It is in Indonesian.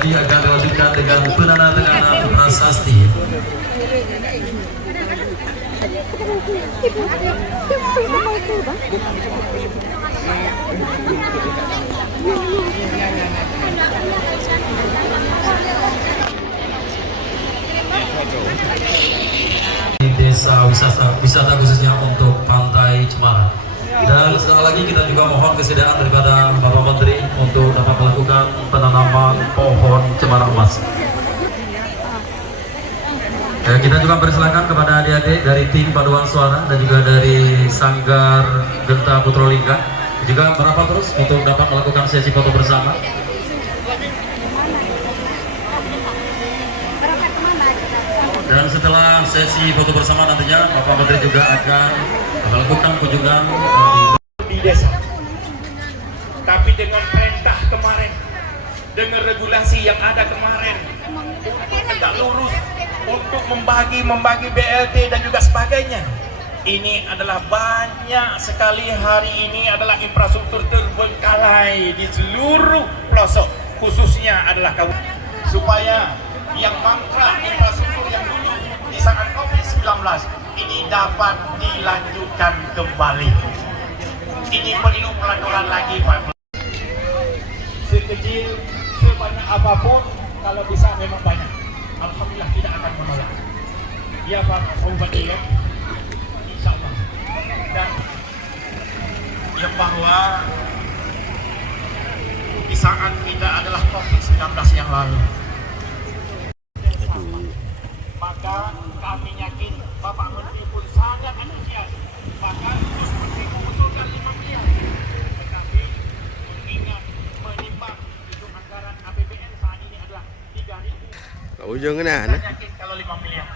tadi akan dilanjutkan dengan penandatanganan prasasti. Di desa wisata khususnya untuk Pantai Cemara. Dan setelah lagi kita juga mohon kesediaan daripada Bapak Menteri untuk dapat melakukan penanaman pohon cemara emas. Kita juga persilakan kepada adik-adik dari tim paduan suara dan juga dari Sanggar Genta Putrolingga juga merapat terus untuk dapat melakukan sesi foto bersama. Dan setelah sesi foto bersama nantinya Bapak Menteri juga akan melakukan kunjungan di desa. Tapi dengan perintah kemarin, dengan regulasi yang ada kemarin, tegak lurus untuk membagi BLT dan juga sebagainya. Ini adalah banyak sekali hari ini adalah infrastruktur terbengkalai di seluruh pelosok, khususnya adalah kabupaten. Supaya yang mangkrak infrastruktur yang dulu di saat COVID-19 ini dapat dilanjutkan kembali. Ini perlu pelaturan lagi, Pak. Sekecil, sebanyak apapun, kalau bisa memang banyak. Alhamdulillah tidak akan menolak. Ya Pak Bupati ya, insya Allah. Dan yang bahwa di saat kita adalah COVID-19 yang lalu, maka kami yakin Bapak Menteri pun sangat antusias. Bahkan Gus Menteri mengusulkan 5 miliar. Tetapi mengingat menimbang itu anggaran APBN saat ini adalah 3.000. Ujung kena, Saya yakin kalau 5 miliar